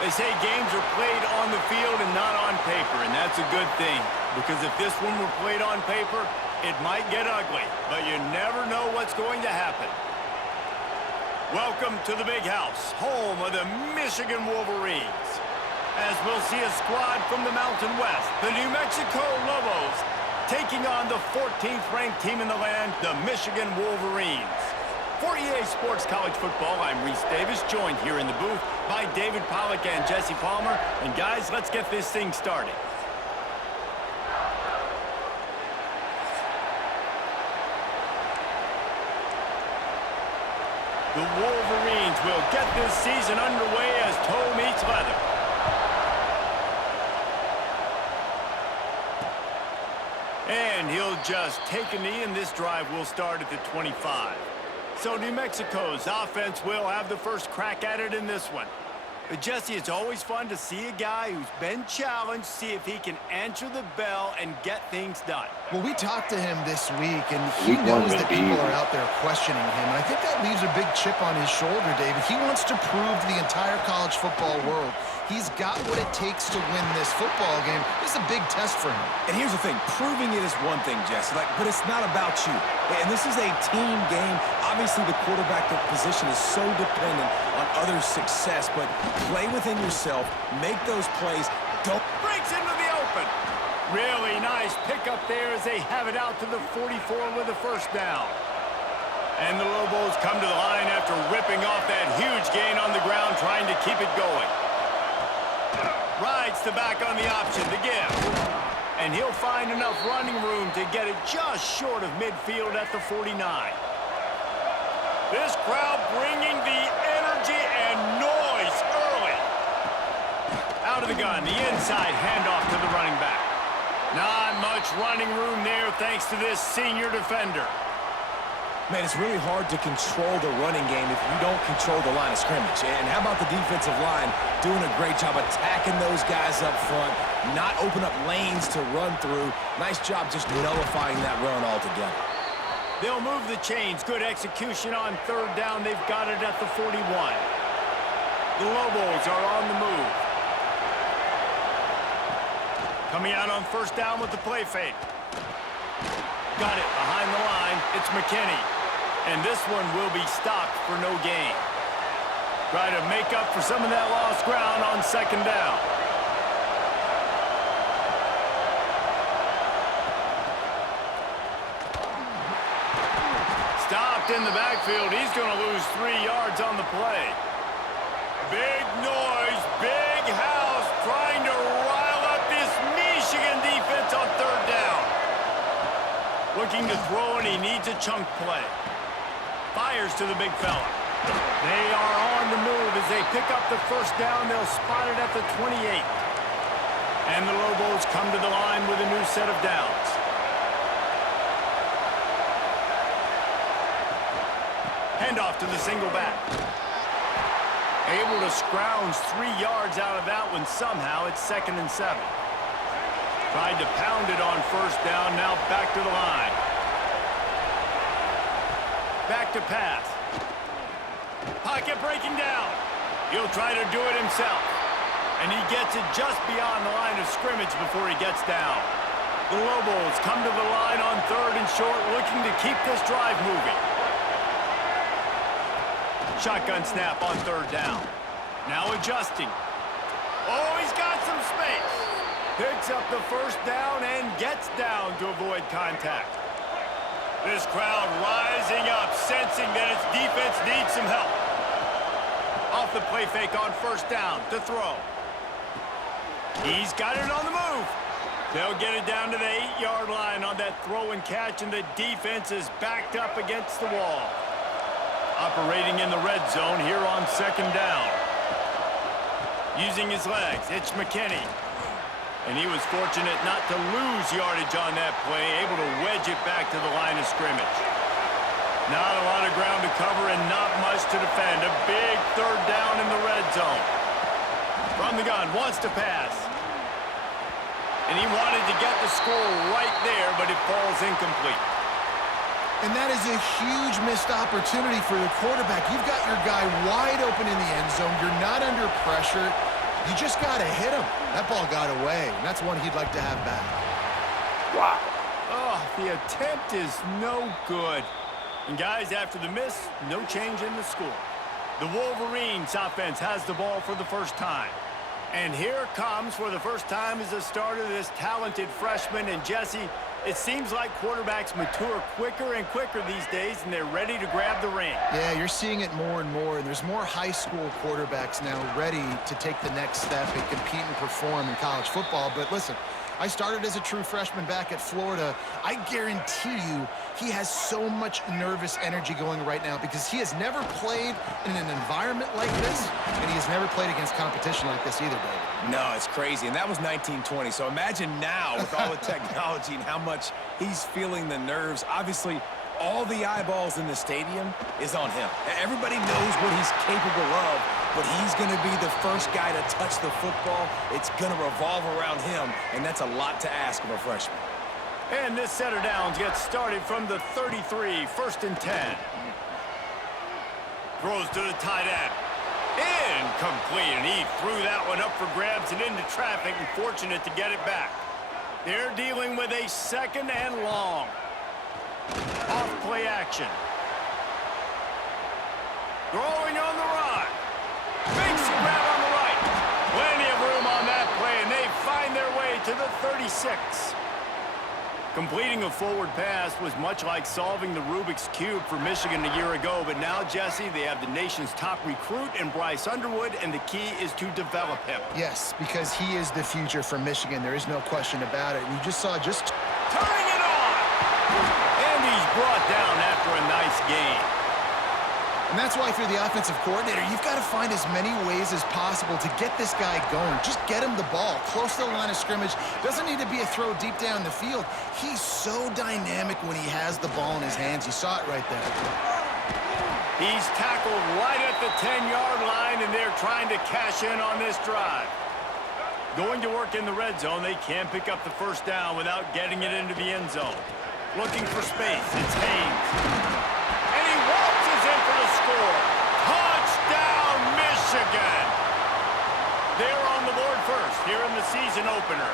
They say games are played on the field and not on paper, and that's a good thing. Because if this one were played on paper, it might get ugly, but you never know what's going to happen. Welcome to the Big House, home of the Michigan Wolverines. As we'll see a squad from the Mountain West, the New Mexico Lobos, taking on the 14th-ranked team in the land, the Michigan Wolverines. For EA Sports College Football, I'm Reese Davis, joined here in the booth by David Pollack and Jesse Palmer. And guys, let's get this thing started. The Wolverines will get this season underway as toe meets leather. And he'll just take a knee, and this drive will start at the 25. So New Mexico's offense will have the first crack at it in this one. But Jesse, it's always fun to see a guy who's been challenged, see if he can answer the bell and get things done. Well, we talked to him this week, and he knows that people are out there questioning him. And I think that leaves a big chip on his shoulder, David. He wants to prove to the entire college football world he's got what it takes to win this football game. It's a big test for him. And here's the thing. Proving it is one thing, Jesse, but it's not about you. And this is a team game. Obviously, the quarterback position is so dependent on others' success, but play within yourself, make those plays. Don't breaks into the open. Really nice pickup there as they have it out to the 44 with a first down. And the Lobos come to the line after ripping off that huge gain on the ground, trying to keep it going. Rides the back on the option to give. And he'll find enough running room to get it just short of midfield at the 49. This crowd bringing the energy and noise early. Out of the gun, the inside handoff to the running back. Not much running room there thanks to this senior defender. Man, it's really hard to control the running game if you don't control the line of scrimmage. And how about the defensive line doing a great job attacking those guys up front, not open up lanes to run through. Nice job just nullifying that run altogether. They'll move the chains. Good execution on third down. They've got it at the 41. The Lobos are on the move. Coming out on first down with the play fake. Got it behind the line. It's McKinney. And this one will be stopped for no gain. Try to make up for some of that lost ground on second down. Stopped in the backfield. He's going to lose 3 yards on the play. Big noise, big house, trying to rile up this Michigan defense on third down. Looking to throw, and he needs a chunk play. Fires to the big fella. They are on the move as they pick up the first down. They'll spot it at the 28. And the Lobos come to the line with a new set of downs. Handoff to the single back. Able to scrounge 3 yards out of that one somehow. It's 2nd and 7. Tried to pound it on first down. Now back to the line. Back to pass. Pocket breaking down. He'll try to do it himself. And he gets it just beyond the line of scrimmage before he gets down. The Lobos come to the line on third and short, looking to keep this drive moving. Shotgun snap on third down. Now adjusting. Oh, he's got some space. Picks up the first down and gets down to avoid contact. This crowd rising up, sensing that its defense needs some help. Off the play fake on first down to throw. He's got it on the move. They'll get it down to the 8-yard line on that throw and catch, and the defense is backed up against the wall. Operating in the red zone here on second down. Using his legs, it's McKinney. And he was fortunate not to lose yardage on that play, able to wedge it back to the line of scrimmage. Not a lot of ground to cover and not much to defend. A big third down in the red zone. From the gun, wants to pass. And he wanted to get the score right there, but it falls incomplete. And that is a huge missed opportunity for the quarterback. You've got your guy wide open in the end zone. You're not under pressure. You just got to hit him. That ball got away, and that's one he'd like to have back. Wow. Oh, the attempt is no good. And guys, after the miss, no change in the score. The Wolverines offense has the ball for the first time. And here comes, for the first time as a starter, this talented freshman. And Jesse, it seems like quarterbacks mature quicker and quicker these days, and they're ready to grab the reins. Yeah, you're seeing it more and more. And there's more high school quarterbacks now ready to take the next step and compete and perform in college football. But listen, I started as a true freshman back at Florida. I guarantee you he has so much nervous energy going right now because he has never played in an environment like this, and he has never played against competition like this either, David. No, it's crazy. And that was 1920. So imagine now with all the technology and how much he's feeling the nerves. Obviously, all the eyeballs in the stadium is on him. Everybody knows what he's capable of, but he's going to be the first guy to touch the football. It's going to revolve around him, and that's a lot to ask of a freshman. And this set of downs gets started from the 33, 1st and 10. Throws to the tight end. Incomplete, and he threw that one up for grabs and into traffic, and fortunate to get it back. They're dealing with a 2nd and long. Off play action. Throwing on the run. Makes a grab on the right. Plenty of room on that play, and they find their way to the 36. Completing a forward pass was much like solving the Rubik's Cube for Michigan a year ago, but now, Jesse, they have the nation's top recruit in Bryce Underwood, and the key is to develop him. Yes, because he is the future for Michigan. There is no question about it. And you just saw turning it on! And he's brought down after a nice game. And that's why, if you're the offensive coordinator, you've got to find as many ways as possible to get this guy going. Just get him the ball close to the line of scrimmage. Doesn't need to be a throw deep down the field. He's so dynamic when he has the ball in his hands. You saw it right there. He's tackled right at the 10-yard line, and they're trying to cash in on this drive. Going to work in the red zone, they can't pick up the first down without getting it into the end zone. Looking for space, it's Haynes. And he waltzes in for the score. Touchdown, Michigan! They're on the board first here in the season opener.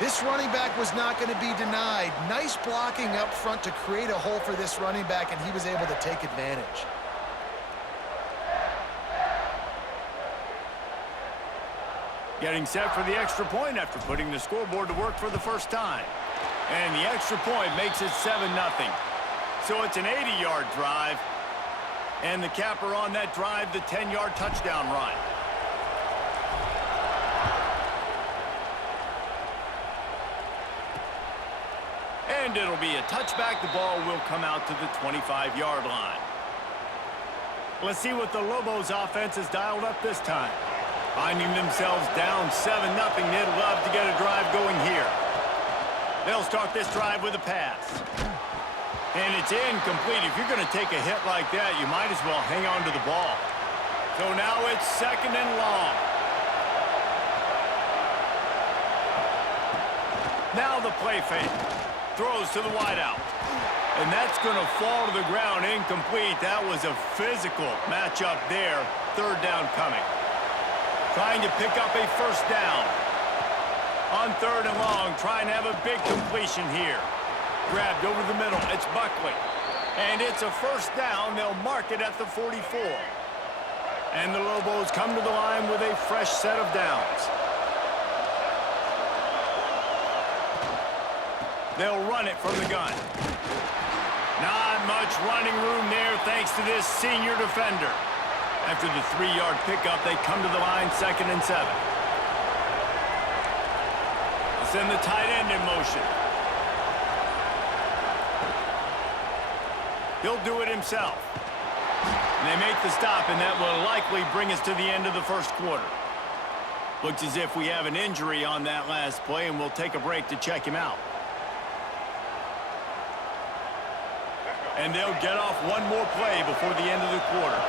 This running back was not going to be denied. Nice blocking up front to create a hole for this running back, and he was able to take advantage. Getting set for the extra point after putting the scoreboard to work for the first time. And the extra point makes it 7-0. So it's an 80-yard drive. And the capper on that drive, the 10-yard touchdown run. And it'll be a touchback. The ball will come out to the 25-yard line. Let's see what the Lobos offense has dialed up this time. Finding themselves down 7-0, they'd love to get a drive going here. They'll start this drive with a pass. And it's incomplete. If you're going to take a hit like that, you might as well hang on to the ball. So now it's 2nd and long. Now the play fake. Throws to the wideout. And that's going to fall to the ground incomplete. That was a physical matchup there. 3rd down coming. Trying to pick up a first down. On 3rd and long, trying to have a big completion here. Grabbed over the middle. It's Buckley. And it's a first down. They'll mark it at the 44. And the Lobos come to the line with a fresh set of downs. They'll run it from the gun. Not much running room there thanks to this senior defender. After the 3-yard pickup, they come to the line 2nd and 7. They'll send the tight end in motion. He'll do it himself. And they make the stop, and that will likely bring us to the end of the first quarter. Looks as if we have an injury on that last play, and we'll take a break to check him out. And they'll get off one more play before the end of the quarter.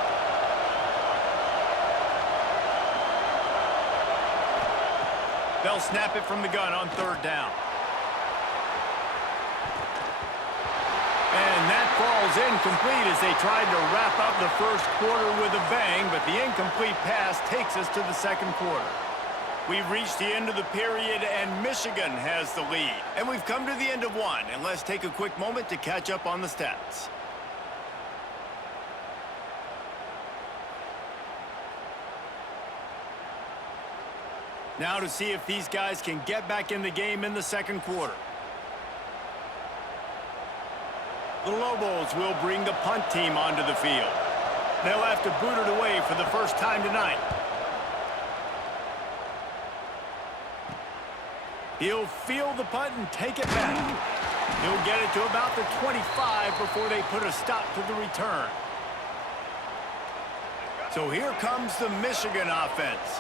They'll snap it from the gun on 3rd down. And that falls ball's incomplete as they tried to wrap up the first quarter with a bang, but the incomplete pass takes us to the second quarter. We've reached the end of the period, and Michigan has the lead. And we've come to the end of one, and let's take a quick moment to catch up on the stats. Now to see if these guys can get back in the game in the second quarter. The Lobos will bring the punt team onto the field. They'll have to boot it away for the first time tonight. He'll field the punt and take it back. He'll get it to about the 25 before they put a stop to the return. So here comes the Michigan offense.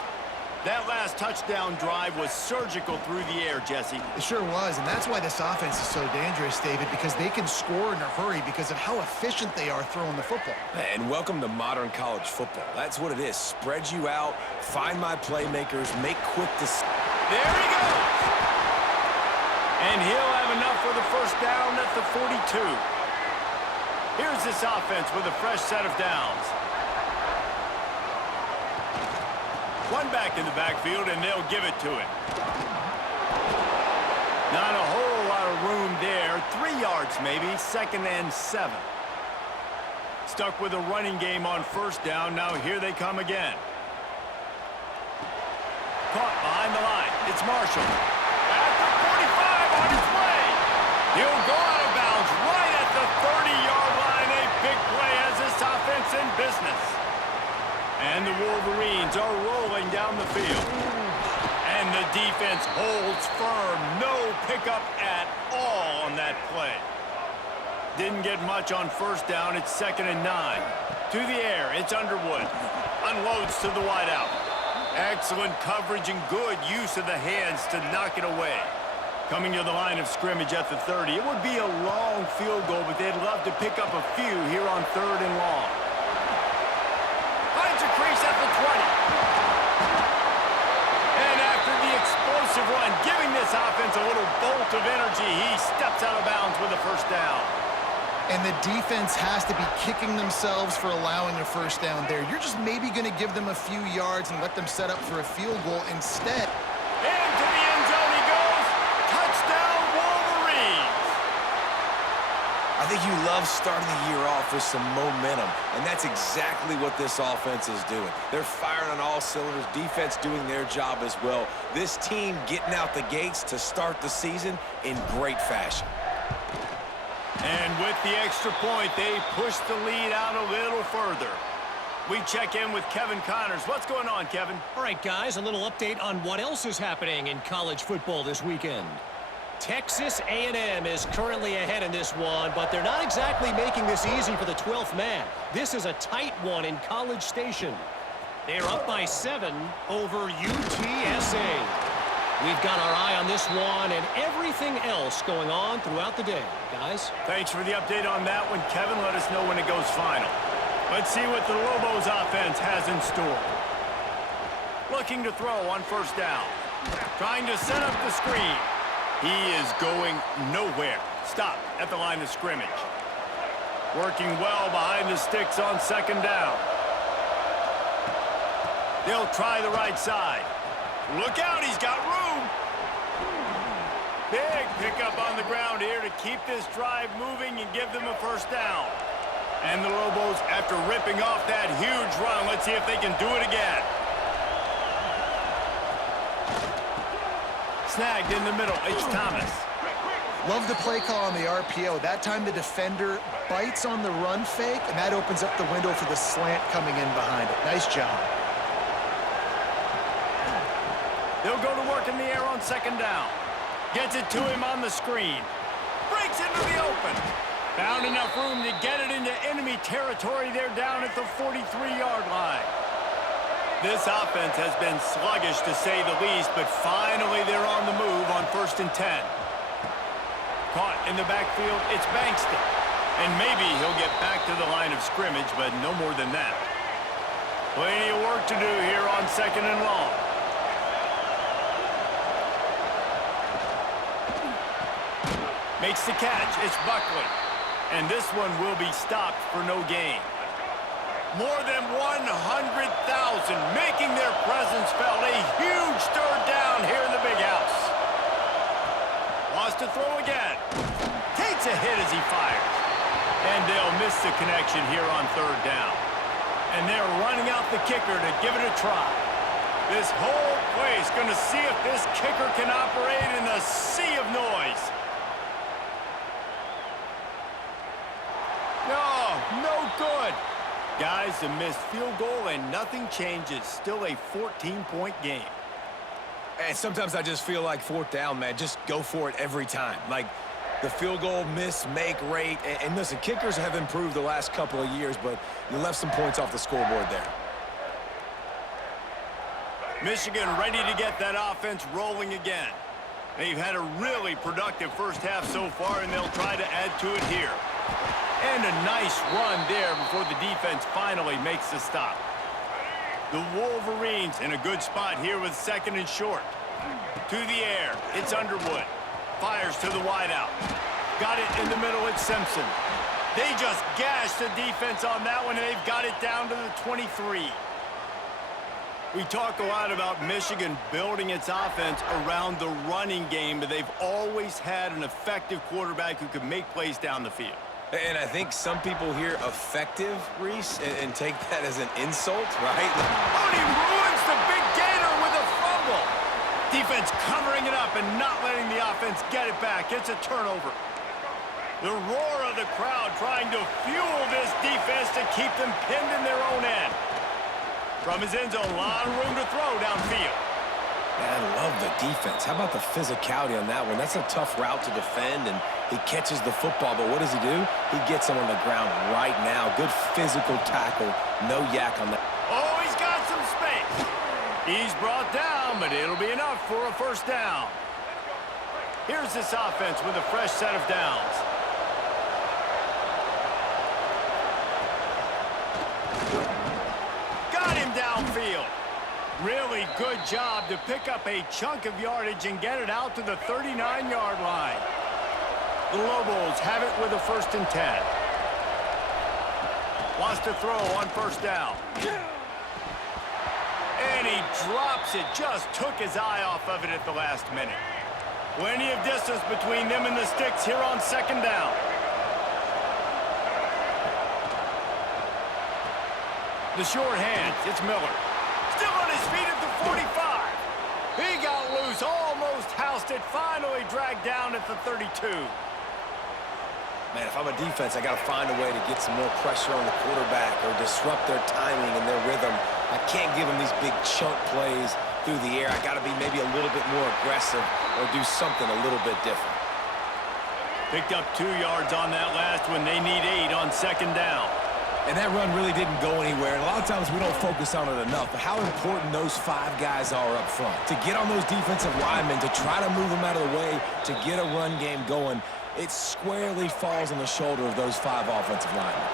That last touchdown drive was surgical through the air, Jesse. It sure was, and that's why this offense is so dangerous, David, because they can score in a hurry because of how efficient they are throwing the football. And welcome to modern college football. That's what it is. Spread you out, find my playmakers, make quick decisions. There he goes! And he'll have enough for the first down at the 42. Here's this offense with a fresh set of downs. One back in the backfield, and they'll give it to him. Not a whole lot of room there. 3 yards maybe, 2nd and 7. Stuck with a running game on first down. Now here they come again. Caught behind the line. It's Marshall. At the 45 on his way. He'll go out of bounds right at the 30-yard line. A big play has this offense in business. And the Wolverines are rolling down the field. And the defense holds firm. No pickup at all on that play. Didn't get much on first down. It's 2nd and 9. To the air, it's Underwood. Unloads to the wideout. Excellent coverage and good use of the hands to knock it away. Coming to the line of scrimmage at the 30. It would be a long field goal, but they'd love to pick up a few here on 3rd and long. Finds a crease at the 20. And after the explosive run, giving this offense a little bolt of energy, he steps out of bounds with a first down. And the defense has to be kicking themselves for allowing a first down there. You're just maybe going to give them a few yards and let them set up for a field goal instead. Into the end zone he goes. Touchdown, Wolverines. I think you love starting the year off with some momentum, and that's exactly what this offense is doing. They're firing on all cylinders, defense doing their job as well. This team getting out the gates to start the season in great fashion. And with the extra point, they push the lead out a little further. We check in with Kevin Connors. What's going on, Kevin? All right, guys, a little update on what else is happening in college football this weekend. Texas A&M is currently ahead in this one, but they're not exactly making this easy for the 12th man. This is a tight one in College Station. They're up by 7 over UTSA. We've got our eye on this one and everything else going on throughout the day, guys. Thanks for the update on that one, Kevin. Let us know when it goes final. Let's see what the Lobos offense has in store. Looking to throw on first down. Trying to set up the screen. He is going nowhere. Stop at the line of scrimmage. Working well behind the sticks on 2nd down. They'll try the right side. Look out, he's got room. Big pickup on the ground here to keep this drive moving and give them a first down. And the Lobos, after ripping off that huge run, let's see if they can do it again. Snagged in the middle, it's Thomas. Love the play call on the RPO. That time the defender bites on the run fake, and that opens up the window for the slant coming in behind it. Nice job. They'll go to work in the air on 2nd down. Gets it to him on the screen. Breaks into the open. Found enough room to get it into enemy territory. They're down at the 43-yard line. This offense has been sluggish to say the least, but finally they're on the move on 1st and 10. Caught in the backfield, it's Bankston. And maybe he'll get back to the line of scrimmage, but no more than that. Plenty of work to do here on 2nd and long. Makes the catch. It's Buckley. And this one will be stopped for no gain. More than 100,000 making their presence felt. A huge third down here in the big house. Wants to throw again. Takes a hit as he fires. And they'll miss the connection here on third down. And they're running out the kicker to give it a try. This whole place going to see if this kicker can operate in the sea of noise. No good. Guys, a missed field goal and nothing changes. Still a 14-point game. And sometimes I just feel like fourth down, man. Just go for it every time. Like the field goal miss, make rate. And listen, kickers have improved the last couple of years, but you left some points off the scoreboard there. Michigan ready to get that offense rolling again. They've had a really productive first half so far, and they'll try to add to it here. And a nice run there before the defense finally makes the stop. The Wolverines in a good spot here with second and short. To the air, it's Underwood. Fires to the wideout. Got it in the middle, it's Simpson. They just gashed the defense on that one, and they've got it down to the 23. We talk a lot about Michigan building its offense around the running game, but they've always had an effective quarterback who can make plays down the field. And I think some people hear effective, Reese, and take that as an insult, right? Oh, he ruins the big gator with a fumble. Defense covering it up and not letting the offense get it back. It's a turnover. The roar of the crowd trying to fuel this defense to keep them pinned in their own end. From his end zone, a lot of room to throw downfield. Man, I love the defense. How about the physicality on that one? That's a tough route to defend, and he catches the football, but what does he do? He gets him on the ground right now. Good physical tackle. No yak on that. Oh, he's got some space. He's brought down, but it'll be enough for a first down. Here's this offense with a fresh set of downs. Got him downfield. Really good job to pick up a chunk of yardage and get it out to the 39-yard line. The Lobos have it with a 1st and 10. Wants to throw on first down. And he drops it. Just took his eye off of it at the last minute. Plenty of distance between them and the sticks here on 2nd down. The short hands, it's Miller. Still on his feet at the 45. He got loose, almost housed it, finally dragged down at the 32. Man, if I'm a defense, I got to find a way to get some more pressure on the quarterback or disrupt their timing and their rhythm. I can't give them these big chunk plays through the air. I got to be maybe a little bit more aggressive or do something a little bit different. Picked up 2 yards on that last one. They need 8 on 2nd down. And that run really didn't go anywhere. And a lot of times we don't focus on it enough. But how important those 5 guys are up front. To get on those defensive linemen, to try to move them out of the way, to get a run game going, it squarely falls on the shoulder of those 5 offensive linemen.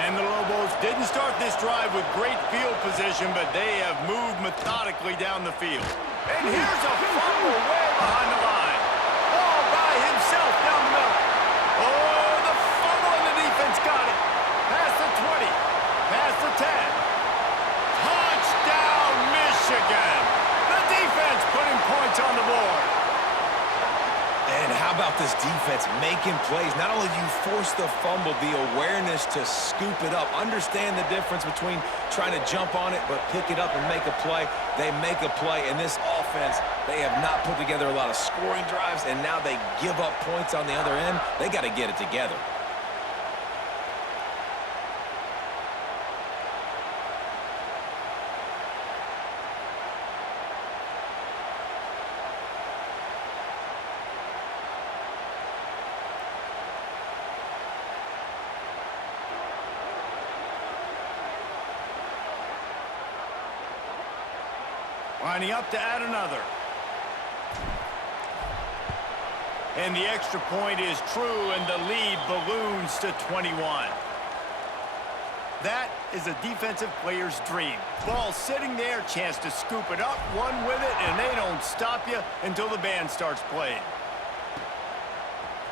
And the Lobos didn't start this drive with great field position, but they have moved methodically down the field. And here's a fumble way behind the line. All by himself down the middle. Oh, the fumble and the defense got it. Past the 20. Past the 10. Touchdown, Michigan. The defense putting points on the board. And how about this defense making plays? Not only do you force the fumble, the awareness to scoop it up. Understand the difference between trying to jump on it but pick it up and make a play. They make a play. In this offense, they have not put together a lot of scoring drives, and now they give up points on the other end. They got to get it together. Lining up to add another. And the extra point is true, and the lead balloons to 21. That is a defensive player's dream. Ball sitting there, chance to scoop it up, run with it, and they don't stop you until the band starts playing.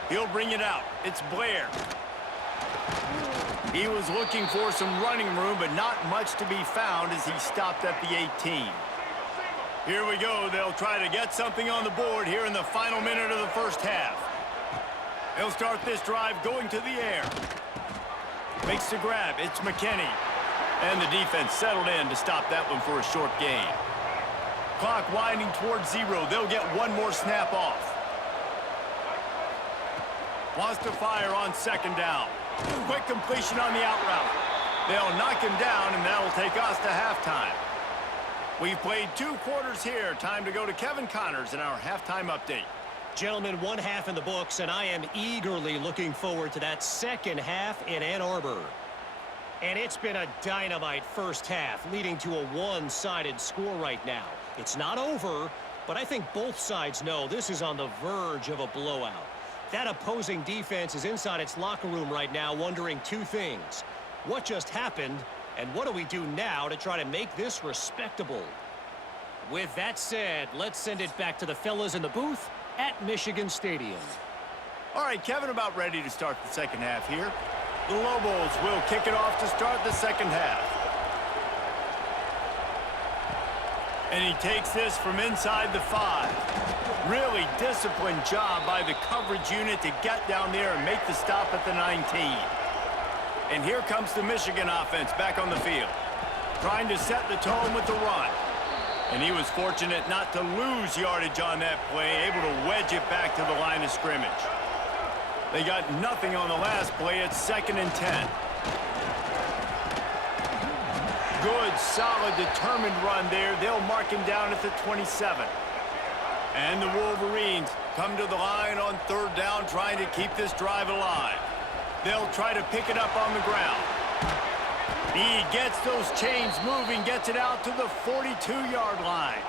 He'll bring it out. It's Blair. He was looking for some running room, but not much to be found as he stopped at the 18. Here we go. They'll try to get something on the board here in the final minute of the first half. They'll start this drive going to the air. Makes the grab. It's McKinney. And the defense settled in to stop that one for a short gain. Clock winding towards 0. They'll get one more snap off. Wants to fire on second down. Quick completion on the out route. They'll knock him down, and that'll take us to halftime. We've played 2 quarters here. Time to go to Kevin Connors in our halftime update. Gentlemen, 1 half in the books, and I am eagerly looking forward to that second half in Ann Arbor. And it's been a dynamite first half, leading to a one-sided score right now. It's not over, but I think both sides know this is on the verge of a blowout. That opposing defense is inside its locker room right now wondering 2 things. What just happened, and what do we do now to try to make this respectable? With that said, let's send it back to the fellas in the booth at Michigan Stadium. All right, Kevin, about ready to start the second half here. The Lobos will kick it off to start the second half. And he takes this from inside the 5. Really disciplined job by the coverage unit to get down there and make the stop at the 19. And here comes the Michigan offense back on the field, trying to set the tone with the run. And he was fortunate not to lose yardage on that play, able to wedge it back to the line of scrimmage. They got nothing on the last play. It's 2nd and 10. Good, solid, determined run there. They'll mark him down at the 27. And the Wolverines come to the line on 3rd down, trying to keep this drive alive. They'll try to pick it up on the ground. He gets those chains moving, gets it out to the 42-yard line.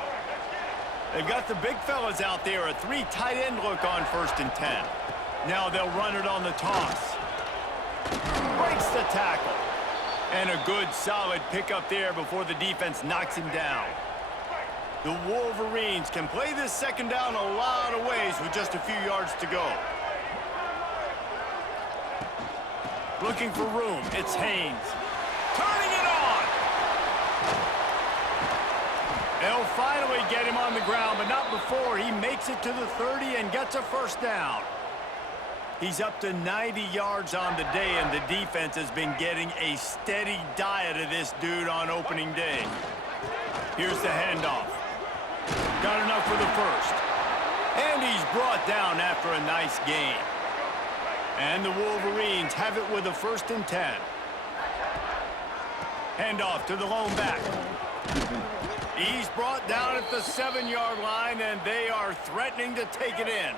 They've got the big fellas out there, a 3 tight end look on 1st and 10. Now they'll run it on the toss. Breaks the tackle. And a good, solid pickup there before the defense knocks him down. The Wolverines can play this second down a lot of ways with just a few yards to go. Looking for room. It's Haynes. Turning it on. They'll finally get him on the ground, but not before he makes it to the 30 and gets a first down. He's up to 90 yards on the day, and the defense has been getting a steady diet of this dude on opening day. Here's the handoff. Got enough for the first. And he's brought down after a nice gain. And the Wolverines have it with a 1st and 10. Handoff to the lone back. He's brought down at the 7-yard line, and they are threatening to take it in.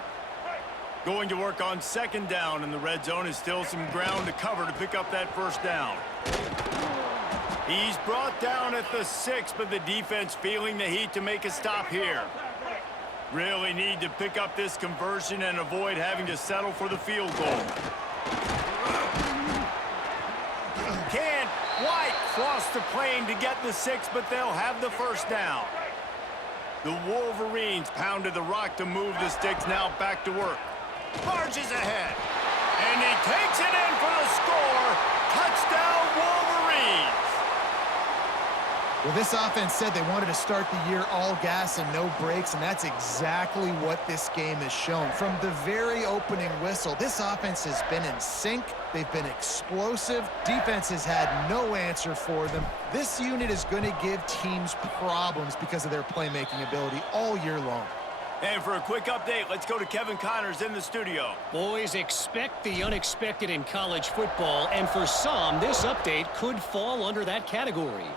Going to work on 2nd down, and the red zone is still some ground to cover to pick up that first down. He's brought down at the 6, but the defense feeling the heat to make a stop here. Really need to pick up this conversion and avoid having to settle for the field goal. Can't quite cross the plane to get the 6, but they'll have the first down. The Wolverines pounded the rock to move the sticks, now back to work. Barges ahead. And he takes it in for the score. Touchdown, Wolverines. Well, this offense said they wanted to start the year all gas and no brakes, and that's exactly what this game has shown. From the very opening whistle, this offense has been in sync. They've been explosive. Defense has had no answer for them. This unit is going to give teams problems because of their playmaking ability all year long. And for a quick update, let's go to Kevin Connors in the studio. Boys, expect the unexpected in college football, and for some, this update could fall under that category.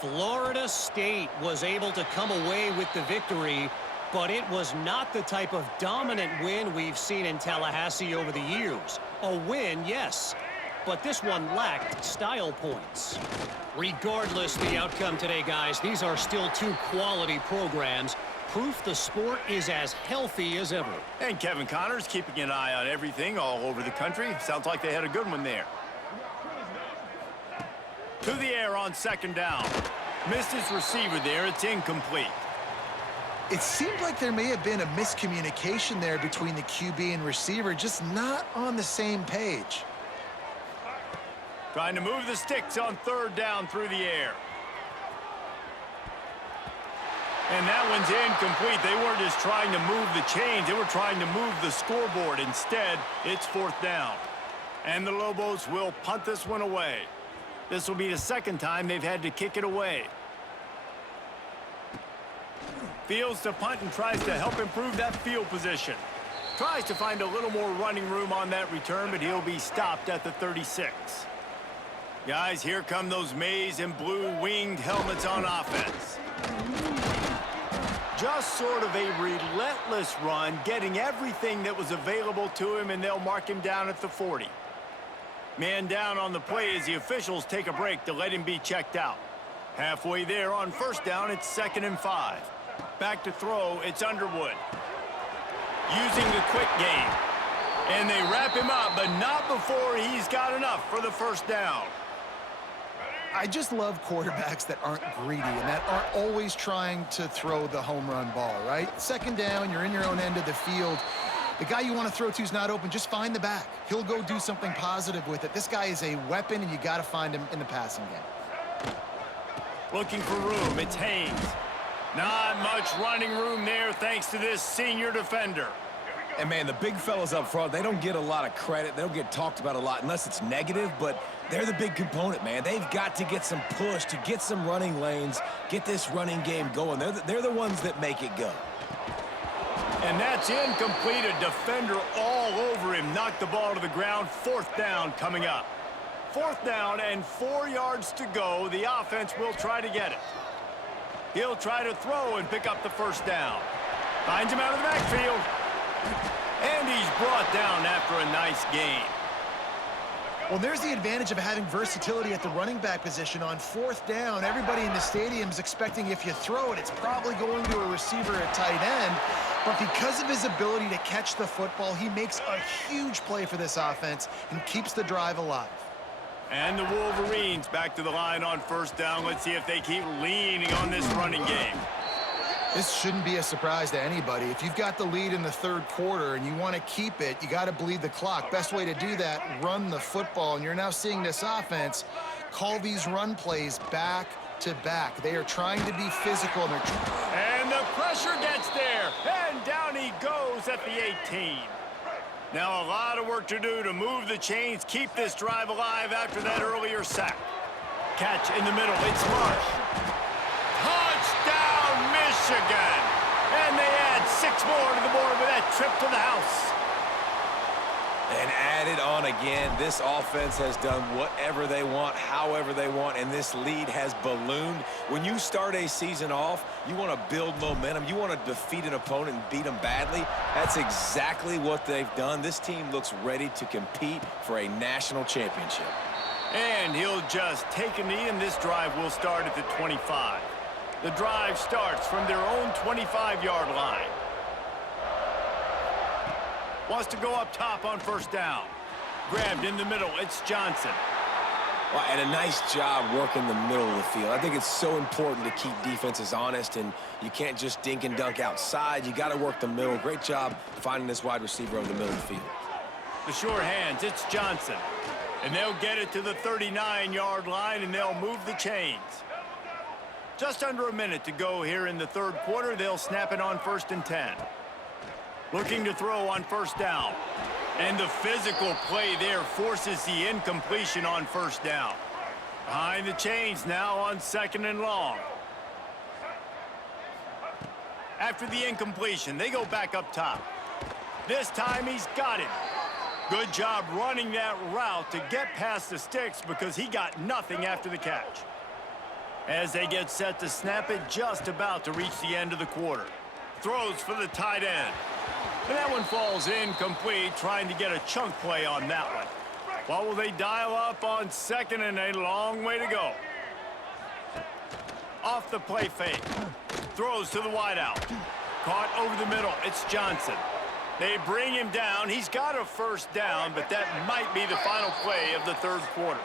Florida State was able to come away with the victory, but it was not the type of dominant win we've seen in Tallahassee over the years. A win, yes, but this one lacked style points. Regardless the outcome today, guys, these are still 2 quality programs. Proof the sport is as healthy as ever. And Kevin Connors keeping an eye on everything all over the country. Sounds like they had a good one there. To the air on 2nd down. Missed his receiver there. It's incomplete. It seemed like there may have been a miscommunication there between the QB and receiver, just not on the same page. Trying to move the sticks on third down through the air. And that one's incomplete. They weren't just trying to move the chains. They were trying to move the scoreboard. Instead, it's fourth down. And the Lobos will punt this one away. This will be the second time they've had to kick it away. Fields to punt and tries to help improve that field position. Tries to find a little more running room on that return, but he'll be stopped at the 36. Guys, here come those maize and blue winged helmets on offense. Just sort of a relentless run, getting everything that was available to him, and they'll mark him down at the 40. Man down on the play as the officials take a break to let him be checked out. Halfway there on first down, it's 2nd and 5. Back to throw, it's Underwood. Using the quick game. And they wrap him up, but not before he's got enough for the first down. I just love quarterbacks that aren't greedy and that aren't always trying to throw the home run ball, right? Second down, you're in your own end of the field. The guy you want to throw to is not open. Just find the back. He'll go do something positive with it. This guy is a weapon, and you got to find him in the passing game. Looking for room, it's Haynes. Not much running room there thanks to this senior defender. And, man, the big fellas up front, they don't get a lot of credit. They don't get talked about a lot unless it's negative, but they're the big component, man. They've got to get some push, to get some running lanes, get this running game going. They're the ones that make it go. And that's incomplete. A defender all over him. Knocked the ball to the ground. Fourth down coming up. Fourth down and 4 yards to go. The offense will try to get it. He'll try to throw and pick up the first down. Finds him out of the backfield. And he's brought down after a nice gain. Well, there's the advantage of having versatility at the running back position. On fourth down, everybody in the stadium is expecting if you throw it, it's probably going to a receiver at tight end. But because of his ability to catch the football, he makes a huge play for this offense and keeps the drive alive. And the Wolverines back to the line on first down. Let's see if they keep leaning on this running game. This shouldn't be a surprise to anybody. If you've got the lead in the third quarter and you want to keep it, you got to bleed the clock. Best way to do that, run the football. And you're now seeing this offense call these run plays back to back. They are trying to be physical. And the pressure gets there. And down he goes at the 18. Now a lot of work to do to move the chains, keep this drive alive after that earlier sack. Catch in the middle. It's Marsh. Touchdown, Michigan! And they add 6 more to the board with that trip to the house. And added on again, this offense has done whatever they want, however they want, and this lead has ballooned. When you start a season off, you want to build momentum. You want to defeat an opponent and beat them badly. That's exactly what they've done. This team looks ready to compete for a national championship. And he'll just take a knee, and this drive will start at the 25. The drive starts from their own 25-yard line. Wants to go up top on first down. Grabbed in the middle. It's Johnson. Well, and a nice job working the middle of the field. I think it's so important to keep defenses honest, and you can't just dink and dunk outside. You got to work the middle. Great job finding this wide receiver over the middle of the field. The sure hands. It's Johnson. And they'll get it to the 39-yard line, and they'll move the chains. Just under a minute to go here in the third quarter. They'll snap it on 1st and 10. Looking to throw on first down. And the physical play there forces the incompletion on first down. Behind the chains now on 2nd and long. After the incompletion, they go back up top. This time he's got it. Good job running that route to get past the sticks because he got nothing after the catch. As they get set to snap it, just about to reach the end of the quarter. Throws for the tight end. And that one falls incomplete, trying to get a chunk play on that one. What will they dial up on 2nd and a long way to go? Off the play fake. Throws to the wideout. Caught over the middle. It's Johnson. They bring him down. He's got a first down, but that might be the final play of the third quarter.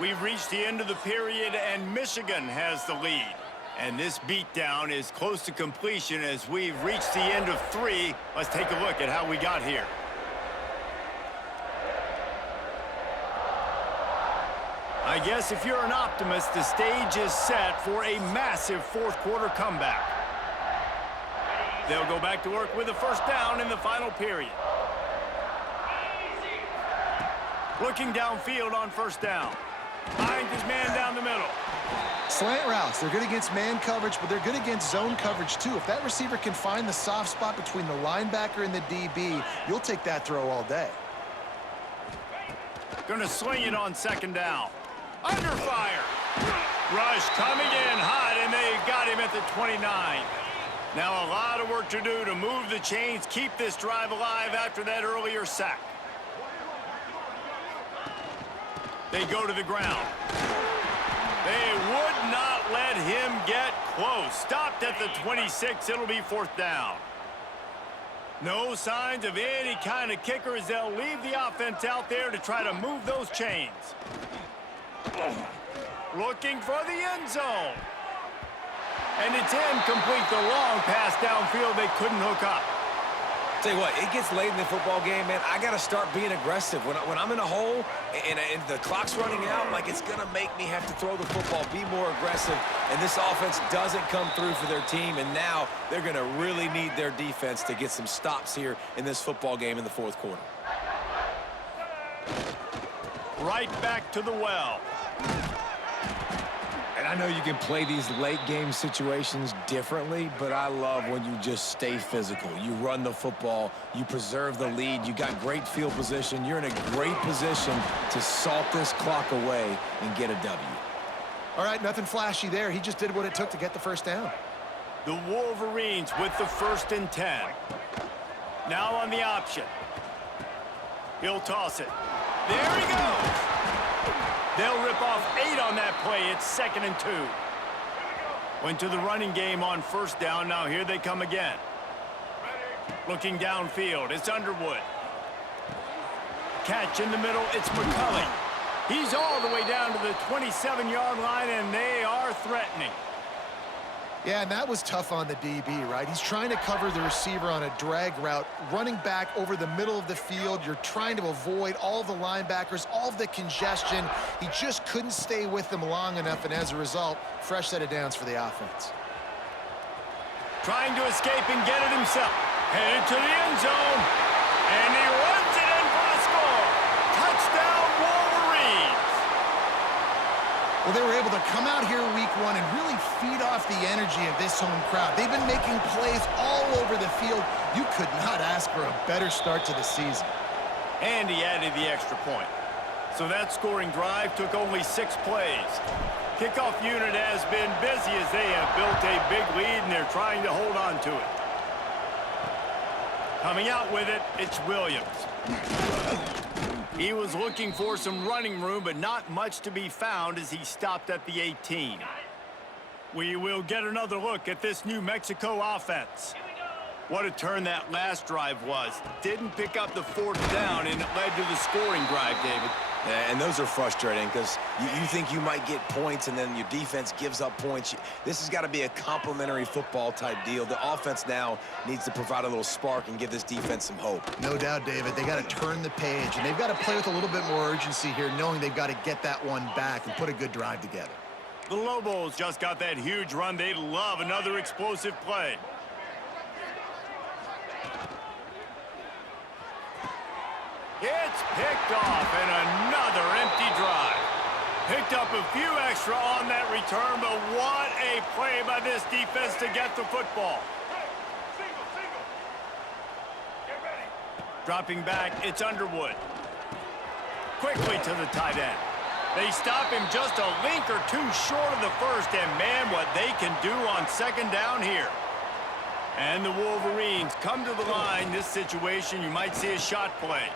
We've reached the end of the period, and Michigan has the lead. And this beatdown is close to completion as we've reached the end of 3. Let's take a look at how we got here. I guess if you're an optimist, the stage is set for a massive fourth-quarter comeback. They'll go back to work with a first down in the final period. Looking downfield on first down. Finds his man down the middle. Slant routes, they're good against man coverage, but they're good against zone coverage too. If that receiver can find the soft spot between the linebacker and the DB, you'll take that throw all day. Gonna swing it on second down. Under fire. Rush coming in hot, and they got him at the 29. Now a lot of work to do to move the chains, keep this drive alive after that earlier sack. They go to the ground. They would not let him get close. Stopped at the 26. It'll be fourth down. No signs of any kind of kicker as they'll leave the offense out there to try to move those chains. Looking for the end zone. And it's incomplete. The long pass downfield they couldn't hook up. Tell you what, it gets late in the football game, man. I got to start being aggressive. When I'm in a hole and the clock's running out, like, it's going to make me have to throw the football, be more aggressive. And this offense doesn't come through for their team, and now they're going to really need their defense to get some stops here in this football game in the fourth quarter. Right back to the well. And I know you can play these late-game situations differently, but I love when you just stay physical. You run the football, you preserve the lead, you got great field position, you're in a great position to salt this clock away and get a W. All right, nothing flashy there. He just did what it took to get the first down. The Wolverines with the 1st and 10. Now on the option. He'll toss it. There he goes. They'll rip off 8 on that play. It's 2nd and 2. Went to the running game on first down. Now here they come again. Looking downfield. It's Underwood. Catch in the middle. It's McCulley. He's all the way down to the 27-yard line, and they are threatening. Yeah, and that was tough on the DB, right? He's trying to cover the receiver on a drag route, running back over the middle of the field. You're trying to avoid all the linebackers, all of the congestion. He just couldn't stay with them long enough, and as a result, fresh set of downs for the offense. Trying to escape and get it himself. Headed to the end zone, and he runs it in for the score. Touchdown, Wolverines. Well, they were able to come out here week 1 and really feed off the energy of this home crowd. They've been making plays all over the field. You could not ask for a better start to the season. And he added the extra point. So that scoring drive took only 6 plays. Kickoff unit has been busy as they have built a big lead, and they're trying to hold on to it. Coming out with it, it's Williams. He was looking for some running room, but not much to be found as he stopped at the 18. We will get another look at this New Mexico offense. What a turn that last drive was. Didn't pick up the 4th down, and it led to the scoring drive, David. Yeah, and those are frustrating because you think you might get points and then your defense gives up points. This has got to be a complementary football type deal. The offense now needs to provide a little spark and give this defense some hope. No doubt, David. They got to turn the page, and they've got to play with a little bit more urgency here, knowing they've got to get that one back and put a good drive together. The Lobos just got that huge run. They'd love another explosive play. It's picked off, and another empty drive. Picked up a few extra on that return, but what a play by this defense to get the football. Dropping back, it's Underwood. Quickly to the tight end. They stop him just a link or two short of the first, and man, what they can do on second down here. And the Wolverines come to the line. This situation, you might see a shot play.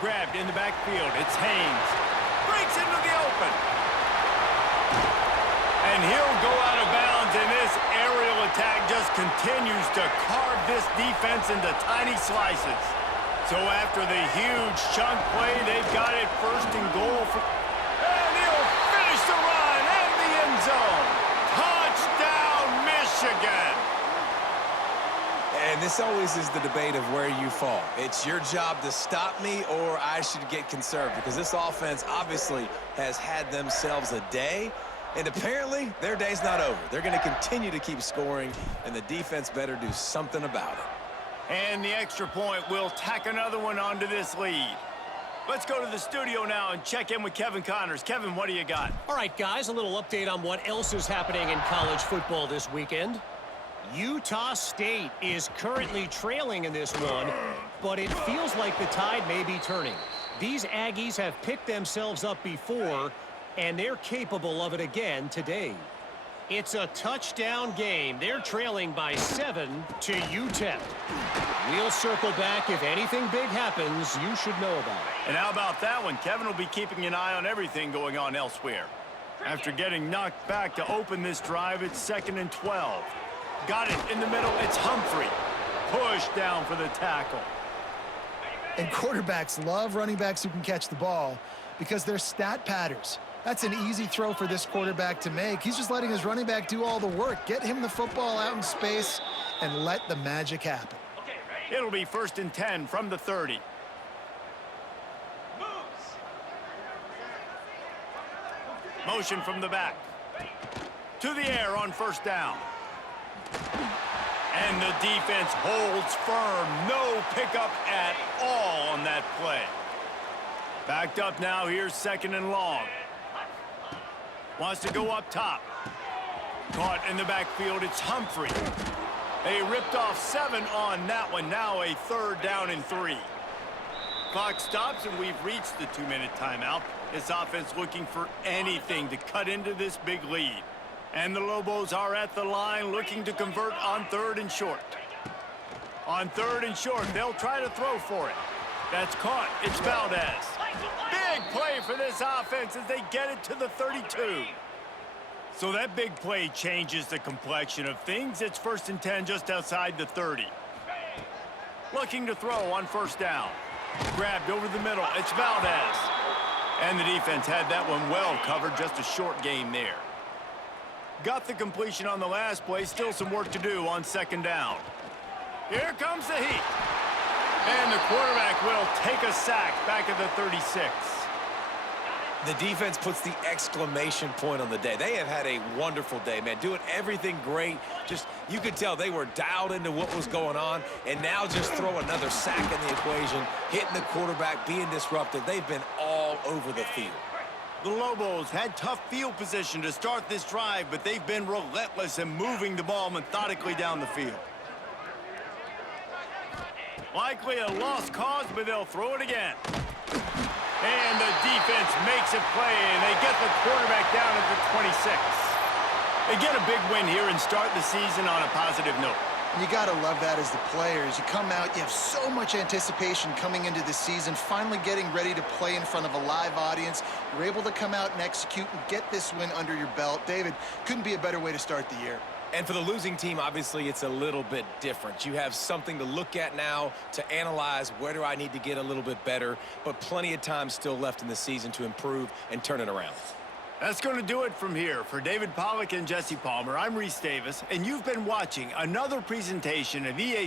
Grabbed in the backfield. It's Haynes. Breaks into the open. And he'll go out of bounds, and this aerial attack just continues to carve this defense into tiny slices. So after the huge chunk play, they've got it 1st and goal. And he'll finish the run and the end zone. Touchdown, Michigan. And this always is the debate of where you fall. It's your job to stop me, or I should get conserved, because this offense obviously has had themselves a day, and apparently their day's not over. They're going to continue to keep scoring, and the defense better do something about it. And the extra point will tack another one onto this lead. Let's go to the studio now and check in with Kevin Connors. Kevin, what do you got? All right, guys, a little update on what else is happening in college football this weekend. Utah State is currently trailing in this one, but it feels like the tide may be turning. These Aggies have picked themselves up before, and they're capable of it again today. It's a touchdown game. They're trailing by 7 to UTEP. We'll circle back. If anything big happens, you should know about it. And how about that one? Kevin will be keeping an eye on everything going on elsewhere. After getting knocked back to open this drive, it's 2nd and 12. Got it in the middle. It's Humphrey. Push down for the tackle. And quarterbacks love running backs who can catch the ball because they're stat patters. That's an easy throw for this quarterback to make. He's just letting his running back do all the work. Get him the football out in space and let the magic happen. It'll be 1st and 10 from the 30. Motion from the back. To the air on 1st down. And the defense holds firm. No pickup at all on that play. Backed up now. Here's 2nd and long. Wants to go up top. Caught in the backfield. It's Humphrey. They ripped off 7 on that one. Now a 3rd down and 3. Clock stops, and we've reached the 2-minute timeout. This offense looking for anything to cut into this big lead. And the Lobos are at the line looking to convert on 3rd and short. On 3rd and short, they'll try to throw for it. That's caught. It's Valdez. Big play for this offense as they get it to the 32. So that big play changes the complexion of things. It's 1st and 10 just outside the 30. Looking to throw on 1st down. Grabbed over the middle. It's Valdez. And the defense had that one well covered. Just a short game there. Got the completion on the last play. Still some work to do on 2nd down. Here comes the heat. And the quarterback will take a sack back at the 36. The defense puts the exclamation point on the day. They have had a wonderful day, man. Doing everything great. Just, you could tell they were dialed into what was going on. And now just throw another sack in the equation. Hitting the quarterback, being disruptive. They've been all over the field. The Lobos had tough field position to start this drive, but they've been relentless in moving the ball methodically down the field. Likely a lost cause, but they'll throw it again. And the defense makes a play, and they get the quarterback down at the 26. They get a big win here and start the season on a positive note. You got to love that as the players. You come out, you have so much anticipation coming into the season, finally getting ready to play in front of a live audience. You're able to come out and execute and get this win under your belt. David, couldn't be a better way to start the year. And for the losing team, obviously, it's a little bit different. You have something to look at now to analyze where do I need to get a little bit better, but plenty of time still left in the season to improve and turn it around. That's going to do it from here. For David Pollack and Jesse Palmer, I'm Reese Davis, and you've been watching another presentation of EA